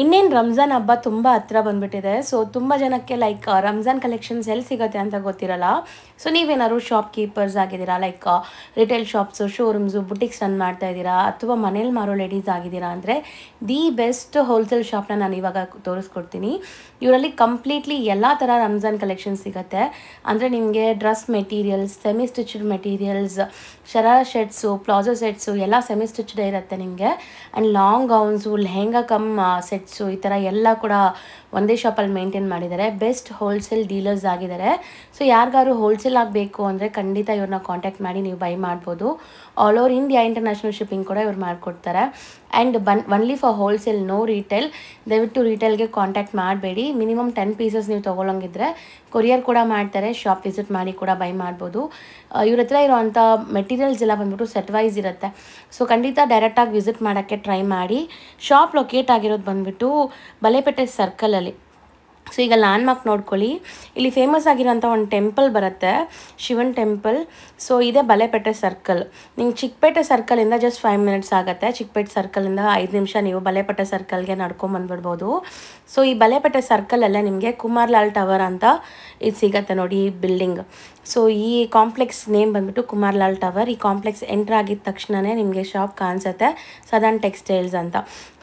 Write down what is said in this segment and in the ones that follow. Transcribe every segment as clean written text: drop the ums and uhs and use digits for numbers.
ಇನ್ನೇನು ರಂಜಾನ್ ಹಬ್ಬ ತುಂಬ ಹತ್ರ ಬಂದುಬಿಟ್ಟಿದೆ. ಸೊ ತುಂಬ ಜನಕ್ಕೆ ಲೈಕ್ ರಂಜಾನ್ ಕಲೆಕ್ಷನ್ಸ್ ಎಲ್ಲಿ ಸಿಗುತ್ತೆ ಅಂತ ಗೊತ್ತಿರಲ್ಲ. ಸೊ ನೀವೇನಾದ್ರು ಶಾಪ್ ಕೀಪರ್ಸ್ ಆಗಿದ್ದೀರಾ, like retail shops, showrooms, boutiques run ಮಾಡ್ತಾ ಇದ್ದೀರಾ, ಅಥವಾ ಮನೇಲಿ ಮಾರೋ ಲೇಡೀಸ್ ಆಗಿದ್ದೀರಾ ಅಂದರೆ ದಿ ಬೆಸ್ಟ್ ಹೋಲ್ಸೇಲ್ ಶಾಪ್ನ ನಾನು ಇವಾಗ ತೋರಿಸ್ಕೊಡ್ತೀನಿ. ಇವರಲ್ಲಿ ಕಂಪ್ಲೀಟ್ಲಿ ಎಲ್ಲ ಥರ ರಂಜಾನ್ ಕಲೆಕ್ಷನ್ಸ್ ಸಿಗುತ್ತೆ. ಅಂದರೆ ನಿಮಗೆ dress materials, semi stitched materials, sharara sets, palazzo sets ಎಲ್ಲ ಸೆಮಿ ಸ್ಟಿಚ್ಡ್ ಇರುತ್ತೆ ನಿಮಗೆ. And long gowns, lehenga cum sets, ಈ ಥರ ಎಲ್ಲ ಕೂಡ ಒಂದೇ ಶಾಪಲ್ಲಿ ಮೇಂಟೈನ್ ಮಾಡಿದ್ದಾರೆ. ಬೆಸ್ಟ್ ಹೋಲ್ಸೇಲ್ ಡೀಲರ್ಸ್ ಆಗಿದ್ದಾರೆ. ಸೊ ಯಾರಿಗಾದ್ರು ಹೋಲ್ಸೇಲ್ ಆಗಬೇಕು ಅಂದರೆ ಖಂಡಿತ ಇವ್ರನ್ನ ಕಾಂಟ್ಯಾಕ್ಟ್ ಮಾಡಿ ನೀವು ಬೈ ಮಾಡ್ಬೋದು. All over India international shipping ಕೂಡ ಇವ್ರು ಮಾಡಿಕೊಡ್ತಾರೆ. And only for wholesale, no retail. ದಯವಿಟ್ಟು ರೀಟೇಲ್ಗೆ ಕಾಂಟ್ಯಾಕ್ಟ್ ಮಾಡಬೇಡಿ. ಮಿನಿಮಮ್ 10 ಪೀಸಸ್ ನೀವು ತೊಗೊಳಂಗಿದ್ರೆ ಕೊರಿಯರ್ ಕೂಡ ಮಾಡ್ತಾರೆ. ಶಾಪ್ ವಿಸಿಟ್ ಮಾಡಿ ಕೂಡ ಬೈ ಮಾಡ್ಬೋದು. ಇವ್ರ ಹತ್ರ ಇರೋವಂಥ ಮೆಟೀರಿಯಲ್ಸ್ ಎಲ್ಲ ಬಂದ್ಬಿಟ್ಟು ಸೆಟ್ ವೈಸ್ ಇರುತ್ತೆ. ಸೊ ಖಂಡಿತ ಡೈರೆಕ್ಟಾಗಿ ವಿಸಿಟ್ ಮಾಡೋಕ್ಕೆ ಟ್ರೈ ಮಾಡಿ. ಶಾಪ್ ಲೊಕೇಟ್ ಆಗಿರೋದು ಬಂದುಬಿಟ್ಟು ಬಲೇಪೇಟೆ ಸರ್ಕಲಲ್ಲಿ. ಸೊ ಈಗ ಲ್ಯಾಂಡ್ ಮಾರ್ಕ್ ನೋಡ್ಕೊಳ್ಳಿ. ಇಲ್ಲಿ ಫೇಮಸ್ ಆಗಿರೋಂಥ ಒಂದು ಟೆಂಪಲ್ ಬರುತ್ತೆ, ಶಿವನ್ ಟೆಂಪಲ್. ಸೊ ಇದೇ ಬಲೇಪೇಟೆ ಸರ್ಕಲ್. ನಿಮ್ಗೆ ಚಿಕ್ಕಪೇಟೆ ಸರ್ಕಲಿಂದ ಜಸ್ಟ್ 5 ಮಿನಿಟ್ಸ್ ಆಗುತ್ತೆ. ಚಿಕ್ಕಪೇಟೆ ಸರ್ಕಲಿಂದ 5 ನಿಮಿಷ ನೀವು ಬಲೇಪೇಟೆ ಸರ್ಕಲ್ಗೆ ನಡ್ಕೊಂಬಂದ್ಬಿಡ್ಬೋದು. ಸೊ ಈ ಬಲೇಪೇಟೆ ಸರ್ಕಲಲ್ಲೇ ನಿಮಗೆ ಕುಮಾರ್ಲಾಲ್ ಟವರ್ ಅಂತ ಇದು ಸಿಗುತ್ತೆ ನೋಡಿ, ಈ ಬಿಲ್ಡಿಂಗ್. ಸೊ ಈ ಕಾಂಪ್ಲೆಕ್ಸ್ ನೇಮ್ ಬಂದುಬಿಟ್ಟು ಕುಮಾರ್ಲಾಲ್ ಟವರ್. ಈ ಕಾಂಪ್ಲೆಕ್ಸ್ ಎಂಟ್ರ್ ಆಗಿದ ತಕ್ಷಣವೇ ನಿಮಗೆ ಶಾಪ್ ಕಾಣಿಸುತ್ತೆ, ಸದನ್ ಟೆಕ್ಸ್ಟೈಲ್ಸ್ ಅಂತ.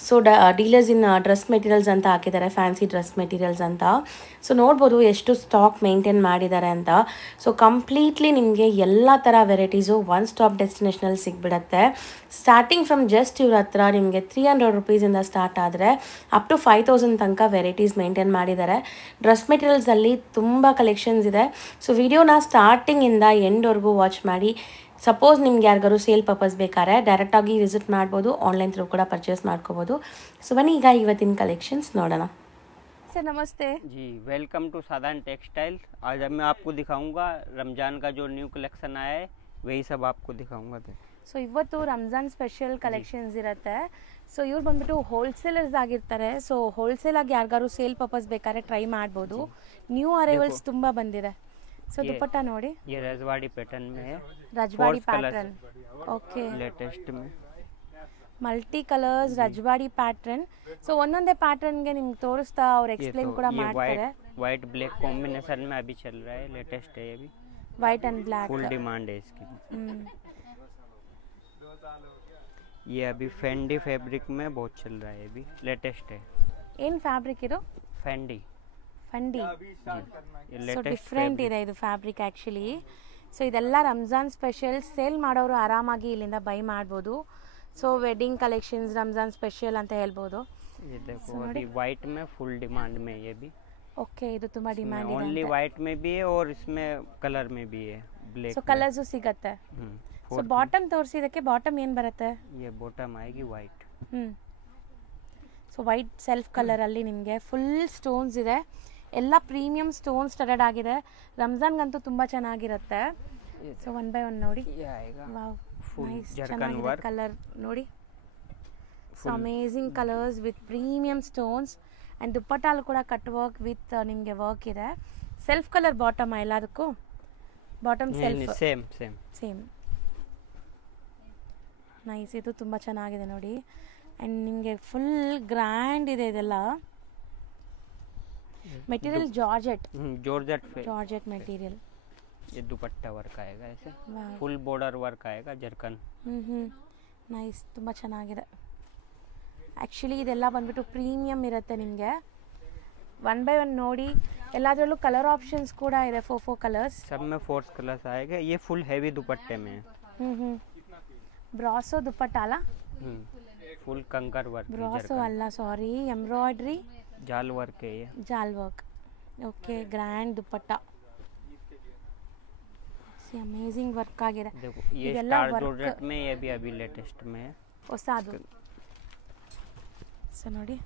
ಸೊ ಡೀಲರ್ಸ್ ಇನ್ ಡ್ರೆಸ್ ಮೆಟೀರಿಯಲ್ಸ್ ಅಂತ ಹಾಕಿದ್ದಾರೆ, ಫ್ಯಾನ್ಸಿ ಡ್ರೆಸ್ ಮೆಟೀರಿಯಲ್ಸ್ ಅಂತ. ಸೊ ನೋಡ್ಬೋದು ಎಷ್ಟು ಸ್ಟಾಕ್ ಮೇಂಟೈನ್ ಮಾಡಿದ್ದಾರೆ ಅಂತ. ಸೊ ಕಂಪ್ಲೀಟ್ಲಿ ನಿಮಗೆ ಎಲ್ಲ ಥರ ವೆರೈಟೀಸು ಒನ್ ಸ್ಟಾಪ್ ಡೆಸ್ಟಿನೇಷನಲ್ಲಿ ಸಿಗ್ಬಿಡುತ್ತೆ. ಸ್ಟಾರ್ಟಿಂಗ್ ಫ್ರಮ್ ಜಸ್ಟ್ ಇವ್ರ ಹತ್ರ ನಿಮಗೆ 300 ರುಪೀಸಿಂದ ಸ್ಟಾರ್ಟ್ ಆದರೆ ಅಪ್ ಟು 5000 ತನಕ ವೆರೈಟೀಸ್ ಮೇಂಟೈನ್ ಮಾಡಿದ್ದಾರೆ. ಡ್ರೆಸ್ ಮೆಟೀರಿಯಲ್ಸಲ್ಲಿ ತುಂಬ ಕಲೆಕ್ಷನ್ಸ್ ಇದೆ. ಸೊ ವಿಡಿಯೋನ ಸ್ಟಾರ್ಟಿಂಗಿಂದ ಎಂಡ್ವರೆಗೂ ವಾಚ್ ಮಾಡಿ. ಸಪೋಸ್ ನಿಮ್ಗೆ ಯಾರಿಗಾರು ಸೇಲ್ ಪರ್ಪಸ್ ಬೇಕಾದ್ರೆ ಡೈರೆಕ್ಟಾಗಿ ವಿಸಿಟ್ ಮಾಡ್ಬೋದು, ಆನ್ಲೈನ್ ಥ್ರೂ ಕೂಡ ಪರ್ಚೇಸ್ ಮಾಡ್ಕೋಬೋದು. ಸೊ ಬನ್ನಿ ಈಗ ಇವತ್ತಿನ ಕಲೆಕ್ಷನ್ಸ್ ನೋಡೋಣ. सर नमस्ते जी, वेलकम टू साधारण टेक्सटाइल। आज मैं आपको दिखाऊंगा रमज़ान का जो न्यू कलेक्शन आया है, वही सब आपको दिखाऊंगा। ಸೊ ಇವತ್ತು ರಂಜಾನ್ ಸ್ಪೆಷಲ್ ಕಲೆಕ್ಷನ್ಸ್ ಇರುತ್ತೆ. ಸೊ ಇವ್ರು ಬಂದ್ಬಿಟ್ಟು ಹೋಲ್ಸೇಲರ್ಸ್ ಆಗಿರ್ತಾರೆ. ಸೊ ಹೋಲ್ಸೇಲ್ ಆಗಿ ಯಾರಿಗಾರು ಸೇಲ್ ಪರ್ಪಸ್ ಬೇಕಾದ್ರೆ ಟ್ರೈ ಮಾಡ್ಬೋದು. ನ್ಯೂ ಅರೈವಲ್ಸ್ ತುಂಬಾ ಬಂದಿದೆ. ಸೊ ದುಪಟ್ಟಾ ನೋಡಿ, ये रजवाड़ी पैटर्न में है, रजवाड़ी पैटर्न, ओके, लेटेस्ट में ಮಲ್ಟಿ ಕಲರ್ಸ್ ರಜವಾಡಿ ಪ್ಯಾಟರ್ನ್. ಸೊ ಒಂದೊಂದೇ ಪ್ಯಾಟರ್ನ್ಗೆ ನಿಮ್ಗೆ ತೋರಿಸ್ತಾ ಅವ್ರು ಎಕ್ಸ್ಪ್ಲೇನ್ ಕೂಡ ಮಾಡ್ತಾರೆ. वाइट ब्लैक कॉम्बिनेशन में अभी चल रहा है, लेटेस्ट है ये भी, white and black full demand है इसकी। ये अभी फेंडी फैब्रिक में बहुत चल रहा है, ये भी लेटेस्ट है। ಏನ್ ಫ್ಯಾಬ್ರಿಕ್ ಇದು? फेंडी ಫಂಡಿ. ये ಸೊ लेटेस्ट ಡಿಫ್ರೆಂಟ್ ಇದೆ ಇದು ಫ್ಯಾಬ್ರಿಕ್ ಆ್ಯಕ್ಚುಲಿ. ಸೊ ಇದೆಲ್ಲ ರಂಜಾನ್ ಸ್ಪೆಷಲ್. ಸೇಲ್ ಮಾಡೋರು ಆರಾಮಾಗಿ ಇಲ್ಲಿಂದ ಬೈ ಮಾಡ್ಬೋದು. So wedding collections Ramzan special ಅಂತ ಹೇಳ್ಬೋದು. ये देखो अभी वाइट में फुल डिमांड में, ये भी ಓಕೆ, ಇದು ತುಂಬಾ ಡಿಮ್ಯಾಂಡ್ ಇದೆ. ओनली वाइट में भी है और इसमें कलर में भी है, ब्लैक। ಸೊ ಕಲರ್ಸು ಸಿಗತ್ತೆ. ಸೊ ಬಾಟಮ್ ತೋರಿಸಿದಕ್ಕೆ ಬಾಟಮ್ ಏನು ಬರುತ್ತೆ? ये बॉटम आएगी वाइट। ಸೊ ವೈಟ್ ಸೆಲ್ಫ್ ಕಲರಲ್ಲಿ ನಿಮಗೆ ಫುಲ್ ಸ್ಟೋನ್ಸ್ ಇದೆ. ಎಲ್ಲ ಪ್ರೀಮಿಯಂ ಸ್ಟೋನ್ ಸ್ಟಡೆಡ್ ಆಗಿದೆ. ರಂಜಾನ್ಗಂತೂ ತುಂಬ ಚೆನ್ನಾಗಿರುತ್ತೆ. ಸೊ ಒನ್ ಬೈ ಒನ್ ನೋಡಿ. ये आएगा ವಾವ್, फुल ನೈಸ್, जरकन ಚೆನ್ನಾಗಿದೆ वर्क, ಕಲರ್ ನೋಡಿ. So amazing colours with premium stones. And ದುಪ್ಪಟ್ಟಾಲು ಕೂಡ ಕಟ್ ವರ್ಕ್ ವಿತ್ ನಿಮಗೆ ವರ್ಕ್ ಇದೆ. ಸೆಲ್ಫ್ ಕಲರ್ ಬಾಟಮ್ ಎಲ್ಲದಕ್ಕೂ, bottom self same same same. Nice, ಇದು ತುಂಬ ಚೆನ್ನಾಗಿದೆ ನೋಡಿ. ಆ್ಯಂಡ್ ನಿಮಗೆ ಫುಲ್ ಗ್ರ್ಯಾಂಡ್ ಇದೆ ಇದೆಲ್ಲ. Material georgette, georgette georgette material. ये दुपट्टा वर्क आएगा ऐसे, ವಾವ್, फुल बॉर्डर वर्क आएगा, जरकन। ನೈಸ್, ತುಂಬ ಚೆನ್ನಾಗಿದೆ. ಆ್ಯಕ್ಚುಲಿ ಇದೆಲ್ಲ ಬಂದ್ಬಿಟ್ಟು ಪ್ರೀಮಿಯಮ್ ಇರುತ್ತೆ ನಿಮಗೆ. ಒನ್ ಬೈ ಒನ್ ನೋಡಿ. ಎಲ್ಲದರಲ್ಲೂ ಕಲರ್ ಆಪ್ಷನ್ಸ್ ಕೂಡ ಇದೆ, 4 ಕಲರ್ಸ್. सब में 4 कलर्स आएगा। ये फुल हैवी दुपट्टे में है। ಬ್ರಾಸೋ ದುಪ್ಪಟ್ಟ ಅಲ್ಲ? फुल कंकर वर्क, ಬ್ರಾಸೋ ಅಲ್ಲ, ಸಾರಿ, ಎಂಬ್ರಾಯ್ಡ್ರಿ जाल वर्क है ये। ಜಾಲ್ ವರ್ಕ್. ಓಕೆ, ಗ್ರ್ಯಾಂಡ್ ದುಪ್ಪಟ್ಟ. ಅಮೇಝಿಂಗ್ ವರ್ಕ್ ಆಗಿದೆ. देखो ये ಇದೆಲ್ಲ स्टार work जॉर्जेट में, ये भी अभी लेटेस्ट में है। ಹೊಸದು. ಸೊ ನೋಡಿ,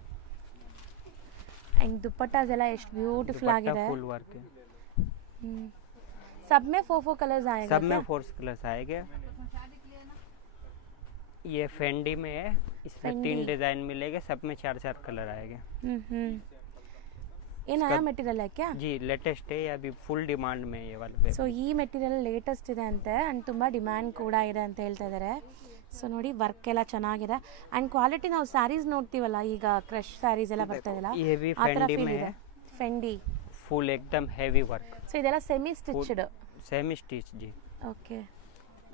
ಆ್ಯಂಡ್ ದುಪ್ಪಟ್ಟಾಸ್ ಎಲ್ಲ ಎಷ್ಟು ಬ್ಯೂಟಿಫುಲ್ ಆಗಿದೆ. फुल वर्क है, सब में 4 कलर्स आएंगे? सब में 4 कलर्स आएंगे। ये फेंडी में है, इसमें 3 डिजाइन मिलेंगे, सब में 4 कलर आएंगे। ये नया मटेरियल है क्या? जी, लेटेस्ट है, अभी फुल डिमांड में ये वाला। ಸೊ ಈ ಮೆಟೀರಿಯಲ್ ಲೇಟೆಸ್ಟ್ ಇದೆ ಅಂತೆ, ಆ್ಯಂಡ್ ತುಂಬ ಡಿಮ್ಯಾಂಡ್ ಕೂಡ ಇದೆ ಅಂತ ಹೇಳ್ತಾ ಇದ್ದಾರೆ. ಸೊ ನೋಡಿ ವರ್ಕ್ ಎಲ್ಲ ಚೆನ್ನಾಗಿದೆ ಆ್ಯಂಡ್ ಕ್ವಾಲಿಟಿ ನಾವು ಸ್ಯಾರೀಸ್ ನೋಡ್ತೀವಲ್ಲ ಈಗ ಕ್ರಶ್ ಸ್ಯಾರೀಸ್ ಎಲ್ಲ ಬರ್ತಾ ಇದೆಯಲ್ಲ ये भी ಆ ಥರ फेंडी ಫೀಲ್ में ಇದೆ है, ಫೆಂಡಿ. फुल एकदम हैवी वर्क, ಸೊ ಇದೆಲ್ಲ ಸೆಮಿ ಸ್ಟಿಚ್ಡ್. सेमी स्टिच जी। ಓಕೆ.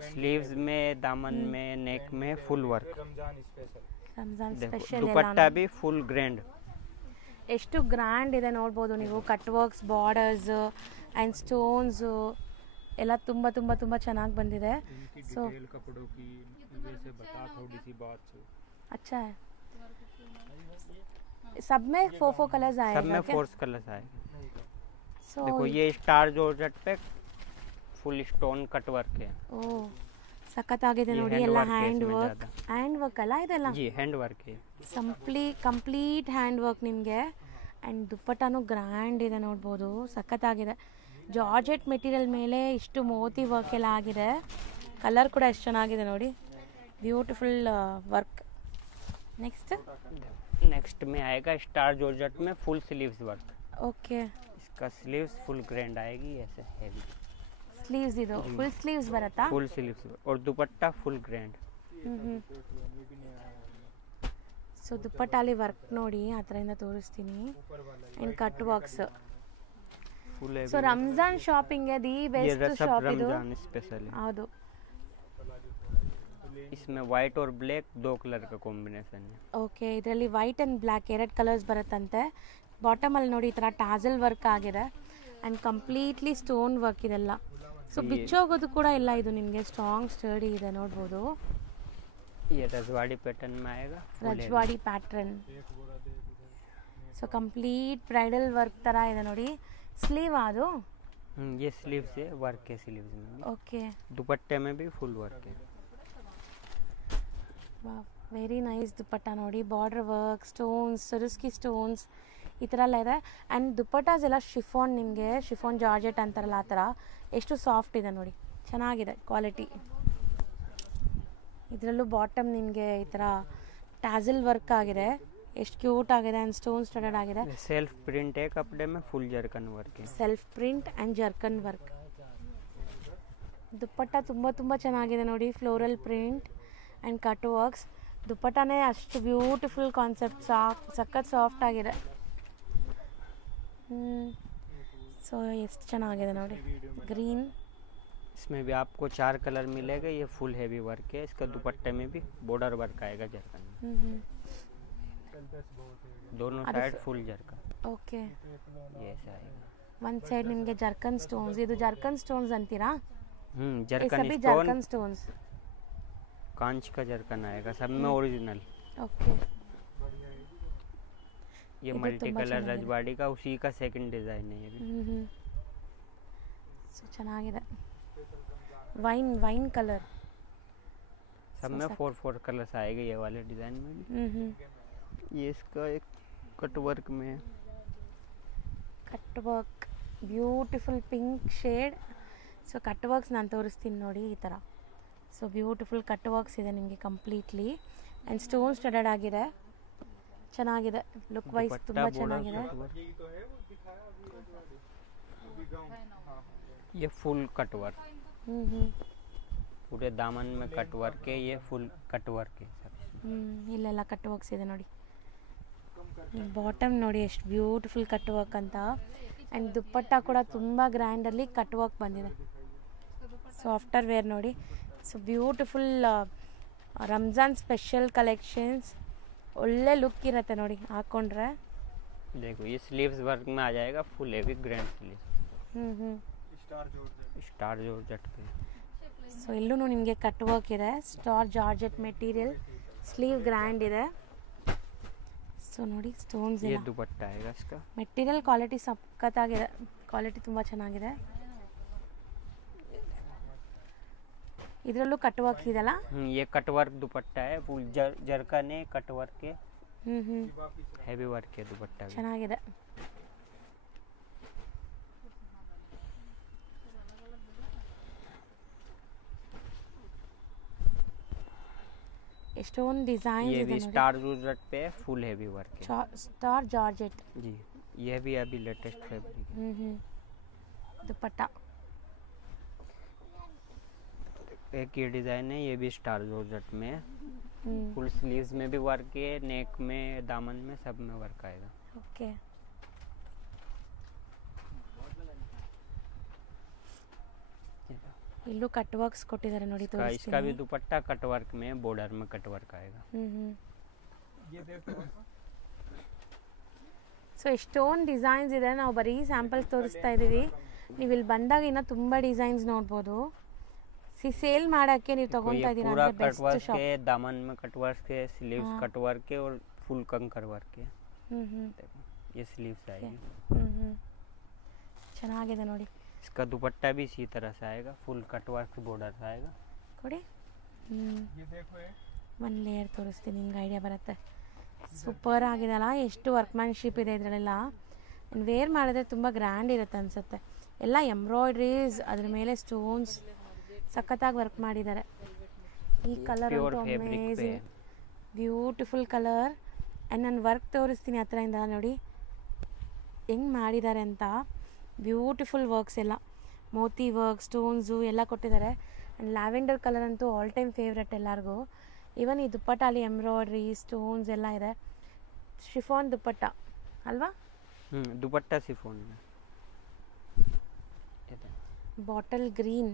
स्लीव्स में, दामन में, नेक में फुल वर्क। ರಂಜಾನ್ देखो ಸ್ಪೆಷಲ್ दुपट्टा भी फुल ग्रैंड। ಎಷ್ಟು ಗ್ರ್ಯಾಂಡ್ ಇದೆ ನೋಡ್ಬೋದು ನೀವು. Cut works, borders and stones ಎಲ್ಲ ತುಂಬ ತುಂಬ ತುಂಬ ಚೆನ್ನಾಗಿ ಬಂದಿದೆ. ಸೊ अच्छा है. सब में 4 कलर्स सब आएगा में क्या? 4 कलर्स आए। सो देखो ये स्टार जॉर्जेट पे फुल स्टोन कट वर्क है ಓ ಸಖತ್ತಾಗಿದೆ ये ನೋಡಿ. hand ಎಲ್ಲ work है ಹ್ಯಾಂಡ್ इसमें ವರ್ಕ್, ज़्यादा। ಹ್ಯಾಂಡ್ ವರ್ಕ್ ಅಲ್ಲ ಇದೆಲ್ಲ जी, हैंड वर्क है। ಕಂಪ್ಲೀಟ್ ಹ್ಯಾಂಡ್ ವರ್ಕ್ ನಿಮಗೆ. ಆ್ಯಂಡ್ ದುಪ್ಪಟ್ಟಾನು ಗ್ರ್ಯಾಂಡ್ ಇದೆ ನೋಡ್ಬೋದು, ಸಖತ್ತಾಗಿದೆ. ಜಾರ್ಜೆಟ್ ಮೆಟೀರಿಯಲ್ ಮೇಲೆ ಇಷ್ಟು ಮೋತಿ ವರ್ಕ್ ಎಲ್ಲ ಆಗಿದೆ. ಕಲರ್ ಕೂಡ ಎಷ್ಟು ಚೆನ್ನಾಗಿದೆ ನೋಡಿ, ಬ್ಯೂಟಿಫುಲ್ ವರ್ಕ್. नेक्स्ट में आएगा स्टार जॉर्जेट में फुल स्लीव्स वर्क। ಓಕೆ. इसका स्लीव्स फुल ग्रैंड आएगी, ऐसे हैवी ಸ್ಲೀವ್ಸ್ ಇದು ಫುಲ್ ಸ್ಲೀವ್ಸ್ ಬರುತ್ತಾ? फुल स्लीव्स और दुपट्टा फुल ग्रैंड। ಸೊ ದುಪ್ಪಟ್ಟಾಲಿ ವರ್ಕ್ ನೋಡಿ, ಆ ಥರದಿಂದ ತೋರಿಸ್ತೀನಿ. And cut works. Full so Ramzan ಶಾಪಿಂಗ್ಗೆ ದಿ ये ಬೆಸ್ಟ್ रसब ಶಾಪ್ ಇದು. रमजान स्पेशल है। ಹೌದು. इसमें व्हाइट और ब्लैक 2 कलर का कॉम्बिनेशन है। ಓಕೆ. ಇದರಲ್ಲಿ ವೈಟ್ ಆ್ಯಂಡ್ ಬ್ಲ್ಯಾಕ್ 2 ಕಲರ್ಸ್ ಬರುತ್ತಂತೆ. ಬಾಟಮಲ್ಲಿ ನೋಡಿ ಈ ಥರ ಟಾಸಲ್ ವರ್ಕ್ ಆಗಿದೆ ಆ್ಯಂಡ್ ಕಂಪ್ಲೀಟ್ಲಿ ಸ್ಟೋನ್ ವರ್ಕ್ ಇದೆಲ್ಲ. ಸೊ ಬಿಚ್ಚೋಗೋದು ಕೂಡ ಇಲ್ಲ ಇದು ನಿಮಗೆ, ಸ್ಟ್ರಾಂಗ್ ಸ್ಟಡಿ ಇದೆ ನೋಡ್ಬೋದು. ये रजवाड़ी पैटर्न में आएगा, Rajwadi pattern. So complete bridal work ಥರ ಇದೆ ನೋಡಿ. ಸ್ಲೀವ್ ಅದು. ये स्लीव्स है, वर्क है स्लीव्स में भी। ಓಕೆ. दुपट्टे में भी फुल वर्क है। ವೆರಿ ನೈಸ್ ದುಪ್ಪಟ್ಟ ನೋಡಿ. ಬಾರ್ಡರ್ ವರ್ಕ್, ಸ್ಟೋನ್ಸ್, ಸರುಸ್ಕಿ ಸ್ಟೋನ್ಸ್ ಈ ಥರ ಎಲ್ಲ ಇದೆ. ಆ್ಯಂಡ್ ದುಪ್ಪಟ್ಟಾಸ್ ಎಲ್ಲ ಶಿಫಾನ್, ನಿಮಗೆ ಶಿಫಾನ್ ಜಾರ್ಜೆಟ್ ಅಂತಾರಲ್ಲ ಆ ಥರ ಎಷ್ಟು ಸಾಫ್ಟ್ ಇದೆ ನೋಡಿ, ಚೆನ್ನಾಗಿದೆ ಕ್ವಾಲಿಟಿ. ಇದರಲ್ಲೂ ಬಾಟಮ್ ನಿಮಗೆ ಈ ಥರ ಟ್ಯಾಸಲ್ ವರ್ಕ್ ಆಗಿದೆ, ಎಷ್ಟು ಕ್ಯೂಟ್ ಆಗಿದೆ. ಆ್ಯಂಡ್ ಸ್ಟೋನ್ ಸ್ಟಡೆಡ್ ಆಗಿದೆ. सेल्फ प्रिंट है कपड़े में, फुल जरकन वर्क है। Self print and zircon work. Dupatta ತುಂಬ ತುಂಬ ಚೆನ್ನಾಗಿದೆ ನೋಡಿ, floral print and cut works. ದುಪ್ಪಟ್ಟನೇ ಅಷ್ಟು ಬ್ಯೂಟಿಫುಲ್ ಕಾನ್ಸೆಪ್ಟ್, ಸಖತ್ ಸಾಫ್ಟ್ ಆಗಿದೆ. ಸೊ ಎಷ್ಟು ಚೆನ್ನಾಗಿದೆ ನೋಡಿ. ಗ್ರೀನ್. इसमें भी आपको 4 कलर मिलेगा। ये फुल हैवी वर्क है। इसका दुपट्टे में भी बॉर्डर वर्क आएगा जरकन में, दोनों साइड फुल जरकन। ಓಕೆ. ये ऐसा आएगा। ಒಂದು ಸೈಡ್ ನಿಮಗೆ ಜರ್ಕನ್ ಸ್ಟೋನ್ಸ್. ಇದು ಜರ್ಕನ್ ಸ್ಟೋನ್ಸ್ ಅಂತೀರಾ? जरकन ಸಬಿ स्टोन, ಜರ್ಕನ್ ಸ್ಟೋನ್ಸ್. कांच का जरकन आएगा, सब में ओरिजिनल। ಓಕೆ. ये ये तो मल्टी ತುಂಬಾ कलर ಚೆನ್ನಾಗಿದೆ. रजवाड़ी का उसी का सेकंड डिजाइन है ये भी। ಸೊ ಚೆನ್ನಾಗಿದೆ. Wine colour. सब में 4 कलर्स आएंगे ये वाले डिजाइन में भी। ये इसका एक कट वर्क में है। Cut work, beautiful pink shade. So cut works ನಾನು ತೋರಿಸ್ತೀನಿ ನೋಡಿ ಈ ಥರ. ಸೊ ಬ್ಯೂಟಿಫುಲ್ ಕಟ್ ವರ್ಕ್ಸ್ ಇದೆ ನಿಮಗೆ ಕಂಪ್ಲೀಟ್ಲಿ. ಆ್ಯಂಡ್ ಸ್ಟೋನ್ ಸ್ಟಡೆಡ್ ಆಗಿದೆ, ಚೆನ್ನಾಗಿದೆ. ಲುಕ್ ವೈಸ್ ತುಂಬ ಚೆನ್ನಾಗಿದೆ. ये फुल कट वर्क, पूरे दामन में कट वर्क है। ये फुल कट वर्क है सब इसमें। ಇಲ್ಲೆಲ್ಲ ಕಟ್ ವರ್ಕ್ಸ್ ಇದೆ ನೋಡಿ. ಬಾಟಮ್ ನೋಡಿ ಎಷ್ಟು ಬ್ಯೂಟಿಫುಲ್ ಕಟ್ ವರ್ಕ್ ಅಂತ. ಆ್ಯಂಡ್ ದುಪ್ಪಟ್ಟ ಕೂಡ ತುಂಬ ಗ್ರ್ಯಾಂಡಲ್ಲಿ ಕಟ್ ವರ್ಕ್ ಬಂದಿದೆ. ಸೊ ಆಫ್ಟರ್ ವೇರ್ ನೋಡಿ. So beautiful Ramzan special collections. ಒಳ್ಳೆ ಲುಕ್ ಇರುತ್ತೆ ನೋಡಿ ಹಾಕ್ಕೊಂಡ್ರೆ. देखो ये स्लीव्स वर्क में आ जाएगा, full heavy grand sleeve, star georgette पे। ಸೊ ಇಲ್ಲೂ ನಿಮಗೆ ಕಟ್ ವರ್ಕ್ ಇದೆ, star georgette material, sleeve grand ಇದೆ. ಸೊ ನೋಡಿ ಸ್ಟೋನ್ಸ್ ये ಎಲ್ಲ. दुपट्टा आएगा इसका। ಮೆಟೀರಿಯಲ್ ಕ್ವಾಲಿಟಿ ಸಖತ್ತಾಗಿದೆ, ಕ್ವಾಲಿಟಿ ತುಂಬ ಚೆನ್ನಾಗಿದೆ. ಇದರಲ್ಲೂ ಕಟ್ ವರ್ಕ್ ಇದೆಲ್ಲ. ये कट वर्क दुपट्टा है, फुल जरकन है, कट वर्क है, हैवी वर्क है दुपट्टा भी। ಚೆನ್ನಾಗಿದೆ. ಎಷ್ಟೊಂದು ಡಿಸೈನ್ಸ್ ये ಇದೆ भी ನೋಡಿ. स्टार जॉर्जेट पे है, फुल हैवी वर्क है ಸ್ಟಾರ್ ಜಾರ್ಜೆಟ್. जी। ये भी अभी लेटेस्ट फैब्रिक है। ದುಪ್ಪಟ್ಟ. एक ये डिज़ाइन है, ये भी स्टार जॉर्जेट में है। फुल स्लीव्स में भी वर्क है, नेक में, दामन में, सब में वर्क आएगा। ಓಕೆ ಇಲ್ಲೂ ಕಟ್ ವರ್ಕ್ಸ್ ಕೊಟ್ಟಿದ್ದಾರೆ ನೋಡಿ इसका भी ತೋರಿಸ್ತೀನಿ दुपट्टा कट वर्क में, बॉर्डर में कट वर्क आएगा। ಸೊ ಎಷ್ಟೊಂದು ಡಿಸೈನ್ಸ್ ಇದೆ, ನಾವು ಬರೀ ಸ್ಯಾಂಪಲ್ಸ್ ತೋರಿಸ್ತಾ ಇದ್ದೀವಿ. ನೀವು ಇಲ್ಲಿ ಬಂದಾಗ ಇನ್ನೂ ತುಂಬ ಡಿಸೈನ್ಸ್ ನೋಡ್ಬೋದು. ಸೇಲ್ ಮಾಡೋಕ್ಕೆ ನೀವು ತಗೊತಾ ಇದ್ದೀರಾ पूरा ಅಂದರೆ कट ಬೆಸ್ಟ್ वर्क ಶಾಪ್. है, दामन में कट वर्क है, स्लीव्स कट वर्क है और फुल कंकर वर्क है। देखो ये स्लीव्स आएगी। ಚೆನ್ನಾಗಿದೆ ನೋಡಿ. इसका दुपट्टा भी इसी तरह से आएगा, फुल कट वर्क बॉर्डर आएगा। ಕೊಡಿ ಒಂದು ಲೇಯರ್ ತೋರಿಸ್ತೀನಿ, ನಿಮ್ಗೆ ಐಡಿಯಾ ಬರುತ್ತೆ. ಸೂಪರ್ ಆಗಿದೆಲ್ಲ, ಎಷ್ಟು ವರ್ಕ್ಮ್ಯಾನ್ಶಿಪ್ ಇದೆ ಇದರಲ್ಲೆಲ್ಲ. ವೇರ್ ಮಾಡಿದ್ರೆ ತುಂಬ ಗ್ರ್ಯಾಂಡ್ ಇರುತ್ತೆ ಅನಿಸುತ್ತೆ. ಎಲ್ಲ ಎಂಬ್ರಾಯ್ಡ್ರೀಸ್, ಅದ್ರ ಮೇಲೆ ಸ್ಟೋನ್ಸ್ ಸಖತ್ತಾಗಿ ವರ್ಕ್ ಮಾಡಿದ್ದಾರೆ. ಈ ಕಲರ್ ಅಂತೂ ಅಮೇಜಿಂಗ್, ಬ್ಯೂಟಿಫುಲ್ ಕಲರ್. ಆ್ಯಂಡ್ ನಾನು ವರ್ಕ್ ತೋರಿಸ್ತೀನಿ ಹತ್ರದಿಂದ ನೋಡಿ ಹೆಂಗೆ ಮಾಡಿದ್ದಾರೆ ಅಂತ. ಬ್ಯೂಟಿಫುಲ್ ವರ್ಕ್ಸ್ ಎಲ್ಲ, ಮೋತಿ ವರ್ಕ್, ಸ್ಟೋನ್ಸು ಎಲ್ಲ ಕೊಟ್ಟಿದ್ದಾರೆ. ಆ್ಯಂಡ್ ಲ್ಯಾವೆಂಡರ್ ಕಲರ್ ಅಂತೂ ಆಲ್ ಟೈಮ್ ಫೇವ್ರೆಟ್ ಎಲ್ಲರಿಗೂ. ಈವನ್ ಈ ದುಪ್ಪಟ್ಟಾಲಿ ಎಂಬ್ರಾಯ್ಡ್ರಿ, ಸ್ಟೋನ್ಸ್ ಎಲ್ಲ ಇದೆ. ಶಿಫಾನ್ ದುಪ್ಪಟ್ಟ ಅಲ್ವಾ? दुपट्टा शिफॉन में। ಬಾಟಲ್ ಗ್ರೀನ್,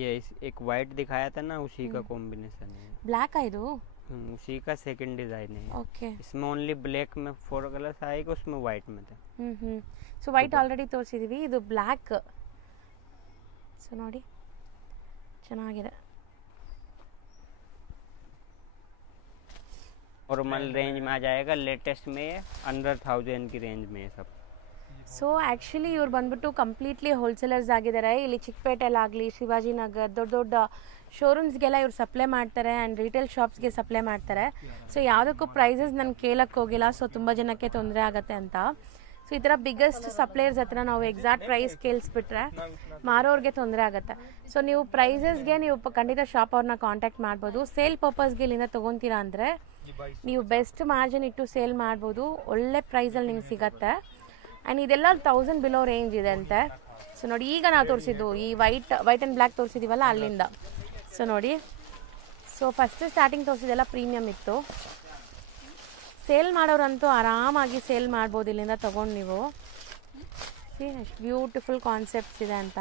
ये एक वाइट दिखाया था ना, उसी का कॉम्बिनेशन है। ಬ್ಲ್ಯಾಕ್ ಇದು. उसी का सेकंड डिजाइन है। ಓಕೆ. इसमें ओनली ब्लैक में 4 कलर्स आएगा, उसमें वाइट में था। ಸೊ ವೈಟ್ ಆಲ್ರೆಡಿ ತೋರಿಸಿದ್ದೀವಿ, ಇದು ಬ್ಲ್ಯಾಕ್. ಸೊ ನೋಡಿ ಚೆನ್ನಾಗಿದೆ. नॉर्मल रेंज में आ जाएगा, लेटेस्ट में अंडर 1000 की रेंज में है सब। ಸೊ ಆ್ಯಕ್ಚುಲಿ ಇವ್ರು ಬಂದ್ಬಿಟ್ಟು ಕಂಪ್ಲೀಟ್ಲಿ ಹೋಲ್ಸೇಲರ್ಸ್ ಆಗಿದ್ದಾರೆ. ಇಲ್ಲಿ ಚಿಕ್ಕಪೇಟೆಲ್ಲಾಗಲಿ, ಶಿವಾಜಿನಗರ್, ದೊಡ್ಡ ದೊಡ್ಡ ಶೋರೂಮ್ಸ್ಗೆಲ್ಲ ಇವ್ರು ಸಪ್ಲೈ ಮಾಡ್ತಾರೆ ಆ್ಯಂಡ್ ರಿಟೇಲ್ ಶಾಪ್ಸ್ಗೆ ಸಪ್ಲೈ ಮಾಡ್ತಾರೆ. ಸೊ ಯಾವುದಕ್ಕೂ ಪ್ರೈಸಸ್ ನಾನು ಕೇಳಕ್ಕೆ ಹೋಗಿಲ್ಲ, ಸೊ ತುಂಬ ಜನಕ್ಕೆ ತೊಂದರೆ ಆಗುತ್ತೆ ಅಂತ. ಸೊ ಈ ಥರ ಬಿಗ್ಗೆಸ್ಟ್ ಸಪ್ಲೈಯರ್ಸ್ ಹತ್ರ ನಾವು ಎಕ್ಸಾಕ್ಟ್ ಪ್ರೈಸ್ ಕೇಳಿಸ್ಬಿಟ್ರೆ ಮಾರೋರಿಗೆ ತೊಂದರೆ ಆಗುತ್ತೆ. ಸೊ ನೀವು ಪ್ರೈಸಸ್ಗೆ ನೀವು ಖಂಡಿತ ಶಾಪ್ ಅವ್ರನ್ನ ಕಾಂಟ್ಯಾಕ್ಟ್ ಮಾಡ್ಬೋದು. ಸೇಲ್ ಪರ್ಪಸ್ಗೆ ಇಲ್ಲಿಂದ ತೊಗೊತೀರಾ ಅಂದರೆ ನೀವು ಬೆಸ್ಟ್ ಮಾರ್ಜಿನ್ ಇಟ್ಟು ಸೇಲ್ ಮಾಡ್ಬೋದು, ಒಳ್ಳೆ ಪ್ರೈಸಲ್ಲಿ ನಿಮ್ಗೆ ಸಿಗತ್ತೆ. ಆ್ಯಂಡ್ ಇದೆಲ್ಲ 1000 ಬಿಲೋ ರೇಂಜ್ ಇದೆ ಅಂತೆ. ಸೊ ನೋಡಿ, ಈಗ ನಾವು ತೋರಿಸಿದ್ದು ಈ ವೈಟ್ ಆ್ಯಂಡ್ ಬ್ಲ್ಯಾಕ್ ತೋರಿಸಿದ್ದೀವಲ್ಲ ಅಲ್ಲಿಂದ. ಸೊ ನೋಡಿ, ಸೊ ಫಸ್ಟ್ ಸ್ಟಾರ್ಟಿಂಗ್ ತೋರಿಸಿದೆಲ್ಲ ಪ್ರೀಮಿಯಮ್ ಇತ್ತು. ಸೇಲ್ ಮಾಡೋರಂತೂ ಆರಾಮಾಗಿ ಸೇಲ್ ಮಾಡ್ಬೋದು ಇಲ್ಲಿಂದ ತೊಗೊಂಡು ನೀವು. ಎಷ್ಟು ಬ್ಯೂಟಿಫುಲ್ ಕಾನ್ಸೆಪ್ಟ್ಸ್ ಇದೆ ಅಂತ.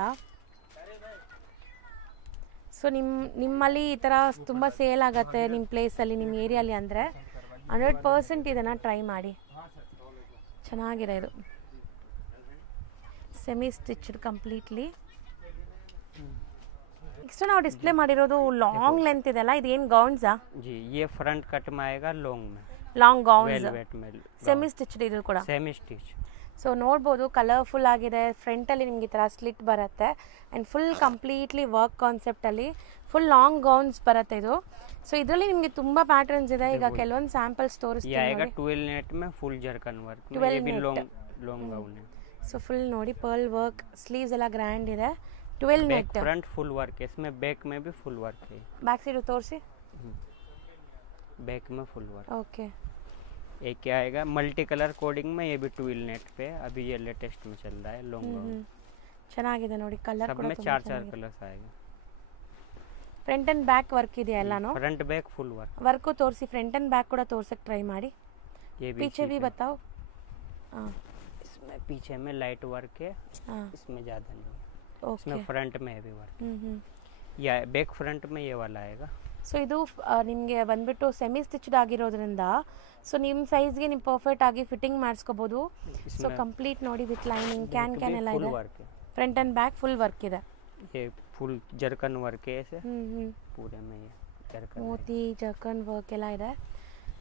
ಸೊ ನಿಮ್ಮಲ್ಲಿ ಈ ಥರ ತುಂಬ ಸೇಲ್ ಆಗುತ್ತೆ ನಿಮ್ಮ ಪ್ಲೇಸಲ್ಲಿ, ನಿಮ್ಮ ಏರಿಯಲ್ಲಿ ಅಂದರೆ 100% ಇದನ್ನು ಟ್ರೈ ಮಾಡಿ. ಚೆನ್ನಾಗಿದೆ ಇದು. Semi stitched completely. ನೆಕ್ಸ್ಟ್ ನಾವು ಡಿಸ್ಪ್ಲೇ ಮಾಡಿರೋದು ಲಾಂಗ್ ಲೆಂತ್ ಇದೆಲ್ಲ, ಇದೇನು ಗೌನ್ಸಾ? जी ये फ्रंट कट में आएगा, लॉन्ग में, ಲಾಂಗ್ ಗೌನ್ಸ್, वेलवेट में, ಸೆಮಿ ಸ್ಟಿಚ್ಡ್ ಇದು ಕೂಡ. Semi stitch. ಸೊ ನೋಡ್ಬೋದು ಕಲರ್ಫುಲ್ ಆಗಿದೆ. ಫ್ರಂಟಲ್ಲಿ ನಿಮ್ಗೆ ಈ ಥರ ಸ್ಲಿಟ್ ಬರುತ್ತೆ ಆ್ಯಂಡ್ ಫುಲ್ ಕಂಪ್ಲೀಟ್ಲಿ ವರ್ಕ್ ಕಾನ್ಸೆಪ್ಟಲ್ಲಿ ಫುಲ್ ಲಾಂಗ್ ಗೌನ್ಸ್ ಬರುತ್ತೆ ಇದು. ಸೊ ಇದರಲ್ಲಿ ನಿಮಗೆ ತುಂಬ ಪ್ಯಾಟರ್ನ್ಸ್ ಇದೆ. ಈಗ ಕೆಲವೊಂದು ಸ್ಯಾಂಪಲ್ಸ್ ये ತೋರಿಸ್ತೀನಿ आएगा ನೋಡಿ. 12 नेट में, फुल जरकन वर्क में, 12 ये भी नेट। लॉन्ग गाउन है। ಸೊ ಫುಲ್ ನೋಡಿ ಪರ್ಲ್ ವರ್ಕ್, ಸ್ಲೀವ್ಸ್ ಎಲ್ಲ ಗ್ರ್ಯಾಂಡ್ ಇದೆ. 12 back net. Front full work है, इसमें बैक में भी फुल वर्क है। ಬ್ಯಾಕ್ ಸೈಡು ತೋರಿಸಿ. बैक में फुल वर्क। ಓಕೆ. एक क्या आएगा मल्टी कलर कोडिंग में, ये भी 12 नेट पे, अभी ये लेटेस्ट में चल रहा है, लॉन्ग गाउन। ಚೆನ್ನಾಗಿದೆ ನೋಡಿ, ಕಲರ್ सब ಕೂಡ में ತುಂಬ 4 ಚೆನ್ನಾಗಿದೆ. कलर्स आएगा। ಫ್ರಂಟ್ ಆ್ಯಂಡ್ ಬ್ಯಾಕ್ ವರ್ಕ್ ಇದೆಯಾ ಎಲ್ಲಾನು? Front back full work. Work ತೋರಿಸಿ, ಫ್ರಂಟ್ ಆ್ಯಂಡ್ ಬ್ಯಾಕ್ ಕೂಡ ತೋರ್ಸಕ್ಕೆ ಟ್ರೈ ಮಾಡಿ. ये भी पीछे भी बताओ. हाँ, इसमें पीछे में लाइट वर्क है, हाँ, इसमें ज़्यादा नहीं है। ओके. इसमें फ्रंट में हैवी वर्क। या बैक फ्रंट में ये वाला आएगा। ಸೊ ಇದು ನಿಮಗೆ ಬಂದ್ಬಿಟ್ಟು ಸೆಮಿ ಸ್ಟಿಚ್ಡ್ ಆಗಿರೋದ್ರಿಂದ ಸೊ ನಿಮ್ಮ ಸೈಜ್ಗೆ ನೀವು ಪರ್ಫೆಕ್ಟ್ ಆಗಿ ಫಿಟ್ಟಿಂಗ್ ಮಾಡಿಸ್ಕೋಬೋದು. ಸೊ ಕಂಪ್ಲೀಟ್ ನೋಡಿ ವಿತ್ ಲೈನಿಂಗ್, ಕ್ಯಾನ್ ಎಲ್ಲ ಇದೆ. Front and back full work ಇದೆ. ये फुल जरकन वर्क है ऐसे पूरे में, ये जरकन ಮೋತಿ ಜರ್ಕನ್ ವರ್ಕ್ ಎಲ್ಲ ಇದೆ.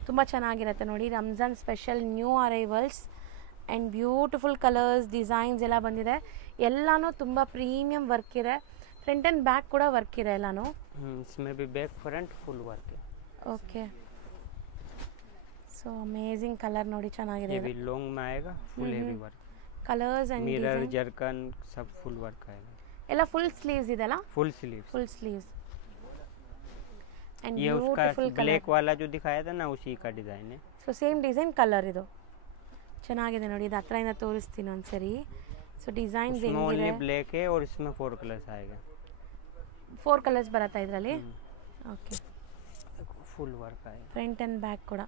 ತುಂಬ ಚೆನ್ನಾಗಿರುತ್ತೆ ನೋಡಿ. Ramzan special new arrivals and beautiful colours, designs ಎಲ್ಲ ಬಂದಿದೆ. ಎಲ್ಲನೂ ತುಂಬ ಪ್ರೀಮಿಯಂ ವರ್ಕ್ ಇದೆ. ಫ್ರಂಟ್ ಆ್ಯಂಡ್ ಬ್ಯಾಕ್ ಕೂಡ ವರ್ಕ್ ಇದೆ ಎಲ್ಲನೂ. इसमें भी बैक फ्रंट फुल वर्क है। ಓಕೆ. ಸೊ ಅಮೇಜಿಂಗ್ ಕಲರ್ ನೋಡಿ, ಚೆನ್ನಾಗಿದೆ. ये भी लॉन्ग में आएगा, full heavy work, colours and mirror zircon सब फुल वर्क आएगा। ಎಲ್ಲ ಫುಲ್ ಸ್ಲೀವ್ಸ್ ಇದೆಲ್ಲ? Full sleeves. Full sleeves and ये उसका ब्यूटीफुल ब्लैक वाला जो दिखाया था ना, उसी का डिजाइन है। ಸೊ ಸೇಮ್ ಡಿಸೈನ್, ಕಲರ್ ಇದು ಚೆನ್ನಾಗಿದೆ ನೋಡಿ. ಇದು ಹತ್ರದಿಂದ ತೋರಿಸ್ತೀನಿ ಒಂದ್ಸರಿ. ಸೊ ಡಿಸೈನ್ಸ್ इसमें ಹೆಂಗಿದೆ? ओनली ब्लैक है और इसमें 4 कलर्स आएगा। 4 ಕಲರ್ಸ್ ಬರುತ್ತಾ ಇದರಲ್ಲಿ? ಓಕೆ, फुल वर्क आएगा। ಫ್ರಂಟ್ ಆ್ಯಂಡ್ ಬ್ಯಾಕ್ ಕೂಡ.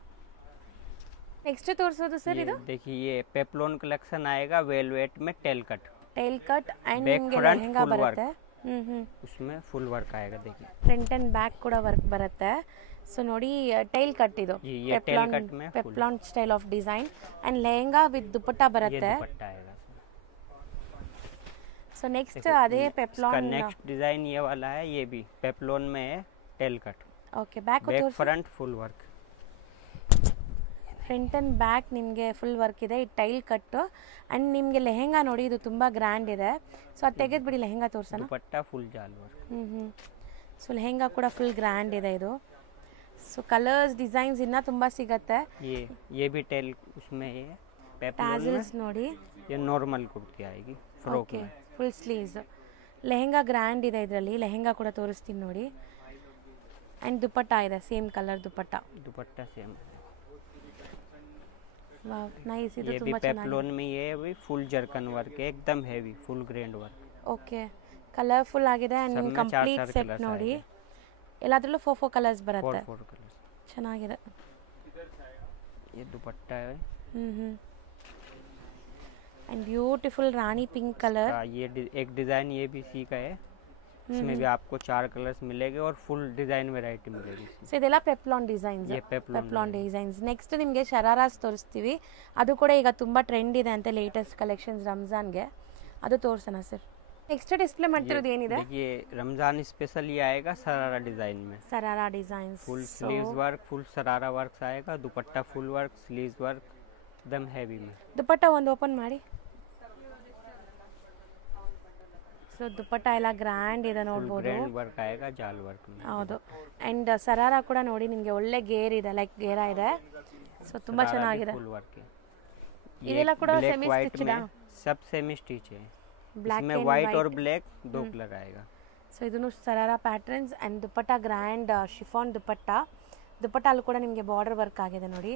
ನೆಕ್ಸ್ಟ್ ತೋರಿಸೋದು ಸರ್ ಇದು? देखिए ये पेप्लॉन कलेक्शन आएगा वेलवेट में tail cut, tail cut and Back ನಿಮಗೆ front ಲೆಹಂಗಾ full ಬರುತ್ತೆ. उसमें फुल वर्क आएगा। देखिए ಫ್ರಂಟ್ ಆ್ಯಂಡ್ ಬ್ಯಾಕ್ ಕೂಡ ವರ್ಕ್ ಬರುತ್ತೆ. ಸೊ ನೋಡಿ ಟೈಲ್ ಕಟ್ ಇದು, ये टेल कट में full peplum style of design and lehenga with dupatta ये ಬರುತ್ತೆ. दुपट्टा आएगा। ಸೊ ನೆಕ್ಸ್ಟ್ ಅದೇ इसका ಪೆಪ್ಲಾನ್. नेक्स्ट डिजाइन ये वाला है, ये भी पेप्लॉन में है tell cut, okay, back back front full work. Front and back ನಿಮಗೆ ಫುಲ್ ವರ್ಕ್ ಇದೆ. ಈ ಟೈಲ್ ಕಟ್ಟು ಆ್ಯಂಡ್ ನಿಮಗೆ ಲೆಹಂಗಾ ನೋಡಿ ಇದು ತುಂಬ ಗ್ರ್ಯಾಂಡ್ ಇದೆ. ಸೊ ಅದು ತೆಗೆದ್ಬಿಡಿ, ಲೆಹಂಗಾ ತೋರ್ಸೋಣ. दुपट्टा फुल जाल वर्क। ಸೊ ಲೆಹಂಗಾ ಕೂಡ ಫುಲ್ ಗ್ರ್ಯಾಂಡ್ ಇದೆ ಇದು. ಸೊ ಕಲರ್ಸ್ ಡಿಸೈನ್ಸ್ ಇನ್ನೂ ತುಂಬ ಸಿಗತ್ತೆ. ये भी टेल उसमें है पेप्लॉन में। ಟ್ಯಾಸಲ್ಸ್ ನೋಡಿ. ये नॉर्मल कुर्ती आएगी फ्रॉक ಓಕೆ, में। Full sleeves. ಲೆಹಂಗಾ ಗ್ರ್ಯಾಂಡ್ ಇದೆ ಇದರಲ್ಲಿ. ಲೆಹಂಗಾ ಕೂಡ ತೋರಿಸ್ತೀನಿ ನೋಡಿ. ಆ್ಯಂಡ್ ದುಪಟ್ಟ ಇದೆ, same colour dupatta. Dupatta same. Wow, nice. ಇದು ये भी ತುಂಬ ಚೆನ್ನಾಗಿದೆ. पेप्लॉन में ये भी फुल जर्कन वर्क है, एकदम heavy full grand work. Okay, colourful ಆಗಿದೆ ಆ್ಯಂಡ್ सब ನಿಮ್ಮ में चार ಕಂಪ್ಲೀಟ್ चार ಸೆಟ್ कलर्स ನೋಡಿ. आएंगे। ಎಲ್ಲದರಲ್ಲೂ 4 ಕಲರ್ಸ್ ಬರುತ್ತೆ. 4 कलर्स। ಚೆನ್ನಾಗಿದೆ. ये दुपट्टा है। And beautiful Rani pink colour. ये एक डिजाइन ये भी सी का है, इसमें भी आपको 4 कलर्स मिलेंगे और फुल डिजाइन वेराइटी मिलेगी। ಸೊ ಇದೆಲ್ಲ ಪೆಪ್ಲಾನ್ ಡಿಸೈನ್ಸ್. ये ಪೆಪ್ಲಾನ್ ಡಿಸೈನ್ಸ್. ನೆಕ್ಸ್ಟ್ ನಿಮಗೆ ಶರಾರಾಸ್ ತೋರಿಸ್ತೀವಿ. ಅದು ಕೂಡ ಈಗ ತುಂಬ ಟ್ರೆಂಡ್ ಇದೆ ಅಂತ, ಲೇಟೆಸ್ಟ್ ಕಲೆಕ್ಷನ್ಸ್ ರಂಜಾನ್ಗೆ. ಅದು ತೋರಿಸೋಣ ಸರ್. ನೆಕ್ಸ್ಟ್ ಡಿಸ್ಪ್ಲೇ ಮಾಡ್ತಿರೋದು ಏನಿದೆ? ये रमजान स्पेशल ये आएगा शरारा डिजाइन में। Sharara designs. Full sleeves work, full sharara work आएगा, dupatta full work, sleeves work एकदम हैवी में। ದುಪಟ್ಟ ಒಂದು ಓಪನ್ ಮಾಡಿ. ಸೊ ದುಪಟ್ಟ ಎಲ್ಲ ಗ್ರ್ಯಾಂಡ್ ಇದೆ ನೋಡ್ಬೋದು. ग्रैंड वर्क आएगा जाल वर्क में। ಹೌದು. ಆ್ಯಂಡ್ ಸರಾರ ಕೂಡ ನೋಡಿ ನಿಮಗೆ ಒಳ್ಳೆ ಗೇರ್ ಇದೆ, ಲೈಕ್ ಗೇರ ಇದೆ. ಸೊ ತುಂಬ ಚೆನ್ನಾಗಿದೆ. फुल वर्क है। ಇದೆಲ್ಲ ಕೂಡ ब्लैक ಸೆಮಿ व्हाइट ಸ್ಟಿಚ್ಡ್. में सब सेमी स्टिच है। ಬ್ಲ್ಯಾಕ್ इसमें ಆ್ಯಂಡ್ व्हाइट ವೈಟ್. और ब्लैक 2 कलर आएगा। ಸೊ ಇದನ್ನು sharara patterns and dupatta grand chiffon dupatta. Dupatta ಅಲ್ಲೂ ಕೂಡ ನಿಮಗೆ ಬಾರ್ಡರ್ ವರ್ಕ್ ಆಗಿದೆ ನೋಡಿ,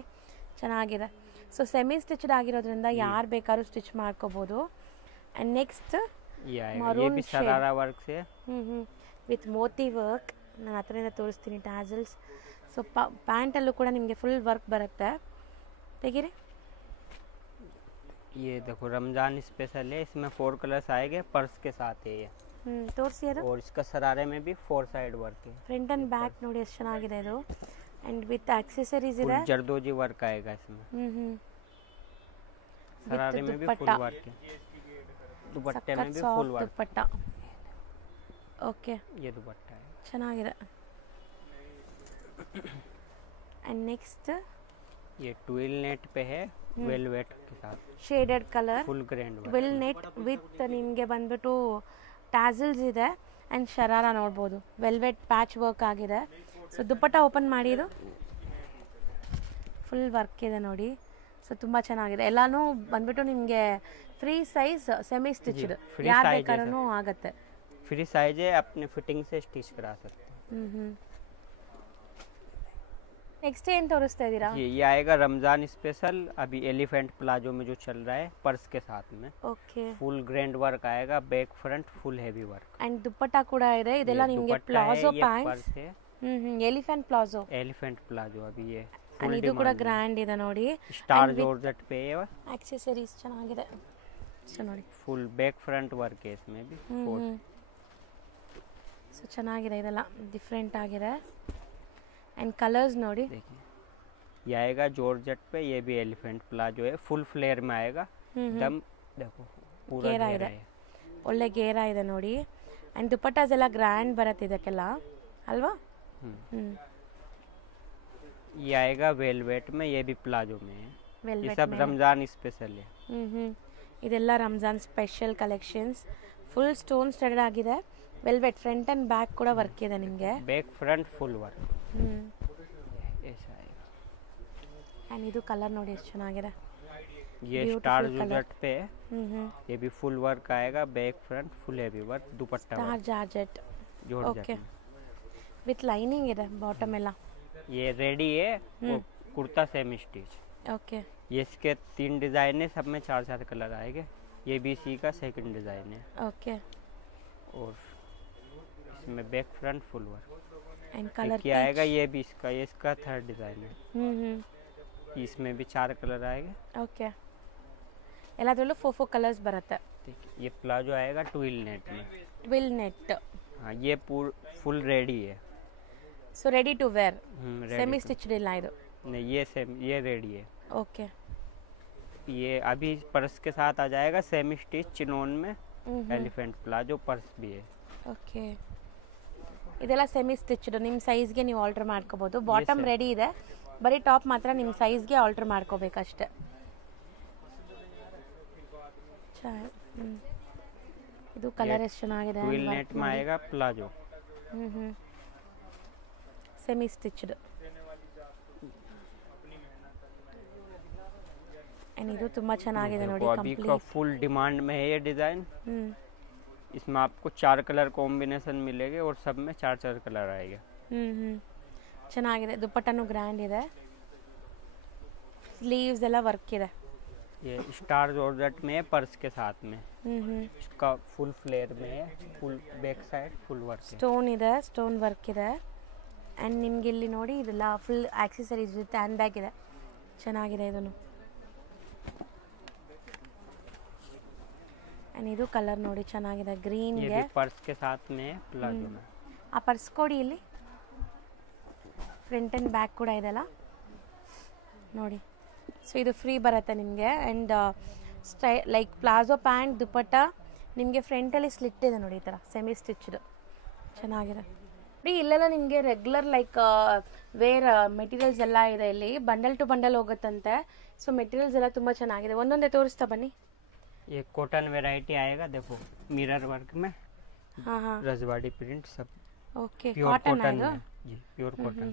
ಚೆನ್ನಾಗಿದೆ. ಸೊ ಸೆಮಿ ಸ್ಟಿಚ್ಡ್ ಆಗಿರೋದ್ರಿಂದ ಯಾರು ಬೇಕಾದ್ರೂ ಸ್ಟಿಚ್ ಮಾಡ್ಕೋಬೋದು. ಆ್ಯಂಡ್ ನೆಕ್ಸ್ಟ್ ये आएगा, ये Maroon भी shade. शरारा वर्क से। With Moti work. ನಾನು ಹತ್ರದಿಂದ ತೋರಿಸ್ತೀನಿ ಟ್ಯಾಸಲ್ಸ್. ಸೊ ಪ್ಯಾಂಟಲ್ಲೂ ಕೂಡ ನಿಮಗೆ ಫುಲ್ ವರ್ಕ್ ಬರುತ್ತೆ. ತೆಗೀರಿ. ये देखो रमजान स्पेशल है, इसमें 4 कलर्स आएंगे, पर्स के साथ है ये। ತೋರಿಸಿ ಅದು. और इसका शरारे में भी 4 साइड वर्क है। ಫ್ರಂಟ್ ಆ್ಯಂಡ್ ಬ್ಯಾಕ್ ನೋಡಿ ಎಷ್ಟು ಚೆನ್ನಾಗಿದೆ ಇದು. ಆ್ಯಂಡ್ ವಿತ್ ಆಕ್ಸೆಸರೀಸ್ फुल ಇದೆ. जरदोजी वर्क आएगा इसमें। शरारे में भी फुल दुपट्टा. वर्क है, दुपट्टे में भी ಸಖತ್ full soft work. Dupatta. Okay, ये दुपट्टा है। ಚೆನ್ನಾಗಿದೆ. ಆ್ಯಂಡ್ ನೆಕ್ಸ್ಟ್ ये ट्विल नेट पे है, वेलवेट के साथ shaded colour full grand work. Will net with ನಿಮಗೆ ಬಂದ್ಬಿಟ್ಟು ಟ್ಯಾಸಲ್ಸ್ ಇದೆ ಆ್ಯಂಡ್ ಶರಾರ ನೋಡ್ಬೋದು. ವೆಲ್ವೆಟ್ ಪ್ಯಾಚ್ ವರ್ಕ್ ಆಗಿದೆ. ಸೊ ದುಪಟ್ಟ ಓಪನ್ ಮಾಡಿ. ಇದು ಫುಲ್ ವರ್ಕ್ ಇದೆ ನೋಡಿ. ಸೊ ತುಂಬ ಚೆನ್ನಾಗಿದೆ. ಎಲ್ಲಾನು ಬಂದ್ಬಿಟ್ಟು ನಿಮಗೆ free size semi stitched, free ಯಾರು size ಬೇಕಾದ್ರೂ ಆಗುತ್ತೆ. फ्री साइज है, अपने फिटिंग से स्टिच करा सकते हैं। ನೆಕ್ಸ್ಟ್ ಏನು ತೋರಿಸ್ತಾ ಇದ್ದೀರಾ? ये आएगा रमजान स्पेशल, अभी एलिफेंट प्लाजो में जो चल रहा है, पर्स के साथ में ಓಕೆ. फुल ग्रैंड वर्क आएगा, back front full heavy work. And dupatta ಕೂಡ ಇದೆ. ಇದೆಲ್ಲ ये ನಿಮಗೆ दुपट्टा ಪ್ಲಾಜೋ है, ये ಪ್ಯಾಂಟ್ಸ್. पर्स है, ಎಲಿಫೆಂಟ್ ಪ್ಲಾಜೋ. एलिफेंट प्लाजो अभी ये ಆ್ಯಂಡ್ ಇದು ಕೂಡ ಗ್ರ್ಯಾಂಡ್ ಇದೆ ನೋಡಿ. स्टार जॉर्जेट पे है, ಆಕ್ಸೆಸರೀಸ್ ಚೆನ್ನಾಗಿದೆ. ಸೊ ನೋಡಿ फुल बैक फ्रंट वर्क है इसमें भी। ಸೊ ಚೆನ್ನಾಗಿದೆ, ಇದೆಲ್ಲ ಡಿಫ್ರೆಂಟ್ ಆಗಿದೆ. ಆ್ಯಂಡ್ ಕಲರ್ಸ್ ನೋಡಿ. देखिए ये आएगा जॉर्जेट पे, ये भी एलिफेंट प्लाजो है, फुल फ्लेयर में आएगा एकदम। देखो पूरा घेरा घेरा ಇದೆ, है। ಒಳ್ಳೆ ಗೇರ ಇದೆ ನೋಡಿ. ಆ್ಯಂಡ್ ದುಪಟ್ಟಾಸ್ ಎಲ್ಲ ಗ್ರ್ಯಾಂಡ್ ಬರುತ್ತೆ ಇದಕ್ಕೆಲ್ಲ ಅಲ್ವಾ? ये आएगा वेलवेट में, ये भी प्लाजो में है। ये ವೆಲ್ವೆಟ್ सब रमजान स्पेशल है। ಇದೆಲ್ಲ Ramzan special collections. Full stone stud ಆಗಿದೆ. ವೆಲ್ವೆಟ್ ಫ್ರಂಟ್ ಆ್ಯಂಡ್ ಬ್ಯಾಕ್ ಕೂಡ ವರ್ಕ್ ಇದೆ ನಿಮಗೆ. बैक फ्रंट फुल वर्क ऐसा आएगा। ಆ್ಯಂಡ್ ಇದು ಕಲರ್ ನೋಡಿ ಎಷ್ಟು ಚೆನ್ನಾಗಿದೆ. ये Beautiful स्टार colour. जॉर्जेट पे है, ये भी फुल वर्क आएगा, back front full heavy work, दुपट्टा star work georgette. Georgette okay. में। ವಿತ್ ಲೈನಿಂಗ್ ಇದೆ ಬಾಟಮ್ ಎಲ್ಲ. ये रेडी है, वो कुर्ता सेमी स्टिच। ಓಕೆ. ये इसके 3 डिजाइन है, सब में 4-4 कलर आएंगे। ये भी इसी का सेकंड डिजाइन है। ಓಕೆ. और इसमें back front full work. And colour क्या आएगा ये भी इसका, ये इसका थर्ड डिज़ाइन है। इसमें भी 4 कलर आएगा। ಓಕೆ ಎಲ್ಲದರಲ್ಲೂ 4 ಕಲರ್ಸ್ ಬರುತ್ತೆ. ठीक है, ये प्लाजो आएगा ट्विल नेट में। Twill net. हाँ, ये फुल रेडी है। So ready to wear, ready semi to- stitched ಇಲ್ಲ ಇದು. नहीं, ये रेडी है। ಓಕೆ. ये अभी पर्स के साथ आ जाएगा सेमी स्टिच चिनोन में। एलिफेंट प्लाजो पर्स भी है। ಓಕೆ. ಇದೆಲ್ಲ ಸೆಮಿ ಸ್ಟಿಚ್ಡ್, ನಿಮ್ಮ ಸೈಜ್ಗೆ ನೀವು ಆಲ್ಟರ್ ಮಾಡ್ಕೋಬೋದು. Bottom sir. ರೆಡಿ ಇದೆ, ಬರೀ ಟಾಪ್ ಮಾತ್ರ ನಿಮ್ಮ ಸೈಜ್ಗೆ ಆಲ್ಟರ್ ಮಾಡ್ಕೋಬೇಕಷ್ಟೆ. ಇದು ಕಲರ್ ಎಷ್ಟು ಚೆನ್ನಾಗಿದೆ. ट्विल नेट में आएगा प्लाजो। Semi stitched. ಇದು ತುಂಬಾ ಚೆನ್ನಾಗಿದೆ ನೋಡಿ. देखो, अभी का फुल डिमांड में है ये डिजाइन। इसमें आपको 4 कलर कॉम्बिनेशन मिलेंगे और सब में 4 कलर आएगा। ಚೆನ್ನಾಗಿದೆ. ದುಪ್ಪಟ್ಟನು ಗ್ರ್ಯಾಂಡ್ ಇದೆ, ಸ್ಲೀವ್ಸ್ ಎಲ್ಲ ವರ್ಕ್ ಇದೆ. ये स्टार जॉर्जेट में है पर्स के साथ में। इसका फुल फ्लेयर में है, full back side full work है। ಸ್ಟೋನ್ ಇದೆ, ಸ್ಟೋನ್ ವರ್ಕ್ ಇದೆ. ಆ್ಯಂಡ್ ನಿಮ್ಗೆ ಇಲ್ಲಿ ನೋಡಿ ಇದೆಲ್ಲ full accessories with hand bag ಇದೆ. ಚೆನ್ನಾಗಿದೆ ಇದನ್ನು. ಆ್ಯಂಡ್ ಇದು ಕಲರ್ ನೋಡಿ ಚೆನ್ನಾಗಿದೆ, ये ಗ್ರೀನ್ಗೆ. भी पर्स के साथ में है प्लाजो में। ಆ ಪರ್ಸ್ ಕೊಡಿ ಇಲ್ಲಿ. ಫ್ರಂಟ್ ಆ್ಯಂಡ್ ಬ್ಯಾಕ್ ಕೂಡ ಇದೆಲ್ಲ ನೋಡಿ. ಸೊ ಇದು ಫ್ರೀ ಬರುತ್ತೆ ನಿಮಗೆ. ಆ್ಯಂಡ್ ಲೈಕ್ ಪ್ಲಾಜೋ ಪ್ಯಾಂಟ್ ದುಪ್ಪಟ್ಟ ನಿಮಗೆ ಫ್ರಂಟಲ್ಲಿ ಸ್ಲಿಟ್ ಇದೆ ನೋಡಿ, ಈ ಥರ ಸೆಮಿ ಸ್ಟಿಚ್ಡ್ ಚೆನ್ನಾಗಿದೆ. ನೋಡಿ ಇಲ್ಲೆಲ್ಲ ನಿಮಗೆ ರೆಗ್ಯುಲರ್ ಲೈಕ್ ವೇರ್ ಮೆಟೀರಿಯಲ್ಸ್ ಎಲ್ಲ ಇದೆ. ಇಲ್ಲಿ ಬಂಡಲ್ ಟು ಬಂಡಲ್ ಹೋಗುತ್ತಂತೆ. ಸೊ ಮೆಟೀರಿಯಲ್ಸ್ ಎಲ್ಲ ತುಂಬ ಚೆನ್ನಾಗಿದೆ. ಒಂದೊಂದೇ ತೋರಿಸ್ತಾ ಬನ್ನಿ. ये कॉटन वेराइटी आएगा, देखो मिरर वर्क में ಹಾಂ ಹಾಂ रजवाड़ी प्रिंट सब ಓಕೆ. प्योर ಕಾಟನ್ कॉटन ಇದು. में। जी, प्योर कॉटन।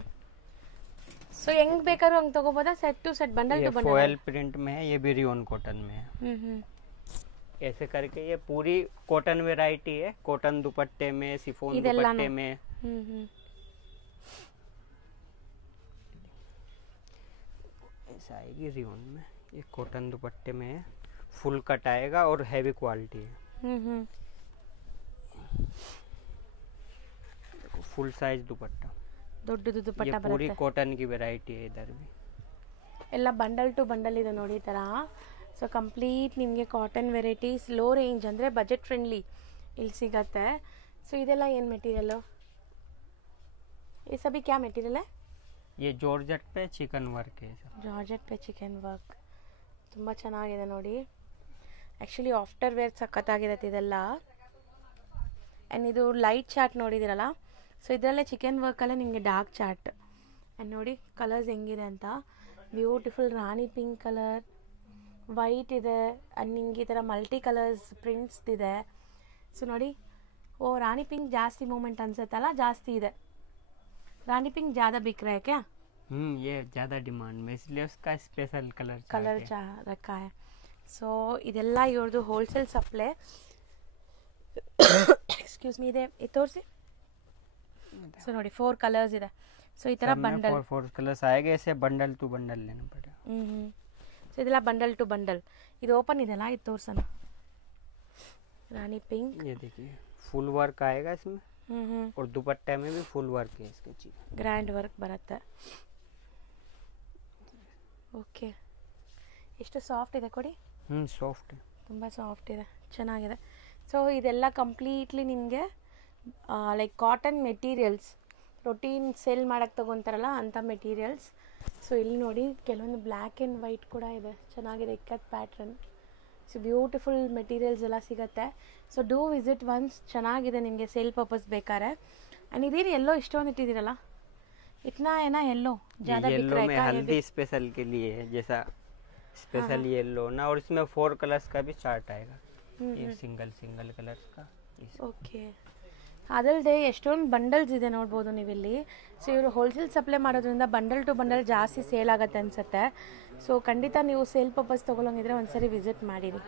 ಸೊ ಹೆಂಗ್ ಬೇಕಾದ್ರೂ ಹಂಗೆ ತಗೋಬೋದಾ? ಸೆಟ್ ಟು ಸೆಟ್, ಬಂಡಲ್ ये ಟು ಬಂಡಲ್. फॉयल प्रिंट में है, ये भी रियोन कॉटन में है। ऐसे करके ये पूरी कॉटन वेराइटी है। कॉटन दुपट्टे में, शिफॉन दुपट्टे में। ऐसा आएगी रियोन में। ये कॉटन दुपट्टे में है, फुल कट आएगा और हैवी क्वालिटी है। देखो फुल साइज दुपट्टा, ದೊಡ್ಡದು ದುಪ್ಪಟ್ಟ ये पूरी ಬರುತ್ತೆ. कॉटन की वेराइटी है। इधर भी ಎಲ್ಲ ಬಂಡಲ್ ಟು ಬಂಡಲ್ ಇದೆ ನೋಡಿ ಈ ಥರ. ಸೊ ಕಂಪ್ಲೀಟ್ ನಿಮಗೆ ಕಾಟನ್ ವೆರೈಟೀಸ್ ಲೋ ರೇಂಜ್ ಅಂದರೆ ಬಜೆಟ್ ಫ್ರೆಂಡ್ಲಿ ಇಲ್ಲಿ ಸಿಗತ್ತೆ. ಸೊ ಇದೆಲ್ಲ ಏನು ಮೆಟೀರಿಯಲ್ಲು? ಈ ಸಭಿ ಕ್ಯಾ ಮೆಟೀರಿಯಲ್ है? ये जॉर्जेट पे चिकन वर्क है सब। ಜಾರ್ಜೆಟ್ ಪೇ ಚಿಕನ್ ವರ್ಕ್ ತುಂಬ ಚೆನ್ನಾಗಿದೆ ನೋಡಿ. ಆ್ಯಕ್ಚುಲಿ ಆಫ್ಟರ್ ವೇರ್ ಸಖತ್ತಾಗಿರುತ್ತೆ ಇದೆಲ್ಲ. ಆ್ಯಂಡ್ ಇದು ಲೈಟ್ ಚಾರ್ಟ್ ನೋಡಿದಿರಲ್ಲ, ಸೊ ಇದರಲ್ಲೇ ಚಿಕನ್ ವರ್ಕಲ್ಲೇ ನಿಮಗೆ ಡಾರ್ಕ್ ಚಾರ್ಟ್. ಆ್ಯಂಡ್ ನೋಡಿ ಕಲರ್ಸ್ ಹೆಂಗಿದೆ ಅಂತ. ಬ್ಯೂಟಿಫುಲ್ ರಾಣಿ ಪಿಂಕ್ ಕಲರ್, ವೈಟ್ ಇದೆ, ಆ್ಯಂಡ್ ನಿಮಗೆ ಈ ಥರ ಮಲ್ಟಿ ಕಲರ್ಸ್ ಪ್ರಿಂಟ್ಸ್ ಇದೆ. ಸೊ ನೋಡಿ, ಓ ರಾಣಿ ಪಿಂಕ್ ಜಾಸ್ತಿ ಮೂಮೆಂಟ್ ಅನ್ಸುತ್ತಲ್ಲ, ಜಾಸ್ತಿ ಇದೆ. रानी पिंक ज़्यादा बिक रहा है क्या? ये ज़्यादा डिमांड में, इसलिए उसका स्पेशल कलर रखा है. ಸೊ ಇದೆಲ್ಲ ಇವ್ರದ್ದು ಹೋಲ್ಸೇಲ್ ಸಪ್ಲೈ. ಎಕ್ಸ್ಕ್ಯೂಸ್ ಮೀ, ಇದೆ ಇದು ತೋರಿಸಿ. ಸೊ ನೋಡಿ 4 ಕಲರ್ಸ್ ಇದೆ. ಸೊ ಈ ಥರ ಬಂಡಲ್ 4 कलर्स आएगा, ऐसे बंडल टू बंडल लेना पड़ेगा। ಸೊ ಇದೆಲ್ಲ ಬಂಡಲ್ ಟು ಬಂಡಲ್. ಇದು ಓಪನ್ ಇದೆಲ್ಲ, ಇದು ತೋರ್ಸೋಣ. ರಾಣಿ ಪಿಂಕ್, ये देखिए फुल वर्क आएगा इसमें। और दुपट्टे में भी फुल वर्क है इसके। ಗ್ರ್ಯಾಂಡ್ ವರ್ಕ್ ಬರುತ್ತೆ. ಓಕೆ, ಎಷ್ಟು ಸಾಫ್ಟ್ ಇದೆ ಕೊಡಿ. ಸಾಫ್ಟ್, ತುಂಬ ಸಾಫ್ಟ್ ಇದೆ, ಚೆನ್ನಾಗಿದೆ. ಸೊ ಇದೆಲ್ಲ ಕಂಪ್ಲೀಟ್ಲಿ ನಿಮಗೆ like cotton materials, routine sale ಮಾಡೋಕ್ಕೆ ತೊಗೊತಾರಲ್ಲ ಅಂಥ ಮೆಟೀರಿಯಲ್ಸ್. ಸೊ ಇಲ್ಲಿ ನೋಡಿ ಕೆಲವೊಂದು ಬ್ಲ್ಯಾಕ್ ಆ್ಯಂಡ್ ವೈಟ್ ಕೂಡ ಇದೆ, ಚೆನ್ನಾಗಿದೆ ikat pattern. So beautiful materials ಎಲ್ಲ ಸಿಗುತ್ತೆ. ಸೊ ಡೂ ವಿಸಿಟ್ ಒನ್ಸ್, ಚೆನ್ನಾಗಿದೆ ನಿಮಗೆ ಸೇಲ್ ಪರ್ಪಸ್ ಬೇಕಾದ್ರೆ. ಆ್ಯಂಡ್ ಇದೇನು ಎಲ್ಲೋ ಇಷ್ಟೊಂದು ಇಟ್ಟಿದ್ದೀರಲ್ಲ, इतना है ना येलो ज़्यादा बिक रहा है में क्या? हल्दी स्पेशल के लिए है, जैसा स्पेशल येलो ना, और इसमें 4 कलर्स का भी चार्ट आएगा। ये सिंगल कलर्स का। ಓಕೆ, ಅದಲ್ಲದೆ ಎಷ್ಟೊಂದು ಬಂಡಲ್ಸ್ ಇದೆ ನೋಡ್ಬೋದು ನೀವಿಲ್ಲಿ. ಸೊ ಇವರು ಹೋಲ್ಸೇಲ್ ಸಪ್ಲೈ ಮಾಡೋದ್ರಿಂದ ಬಂಡಲ್ ಟು ಬಂಡಲ್ ಜಾಸ್ತಿ ಸೇಲ್ ಆಗುತ್ತೆ ಅನಿಸುತ್ತೆ. ಸೊ ಖಂಡಿತ ನೀವು ಸೇಲ್ ಪರ್ಪಸ್ ತೊಗೊಳಂಗಿದ್ರೆ ಒಂದ್ಸರಿ ವಿಸಿಟ್ ಮಾಡಿರಿ.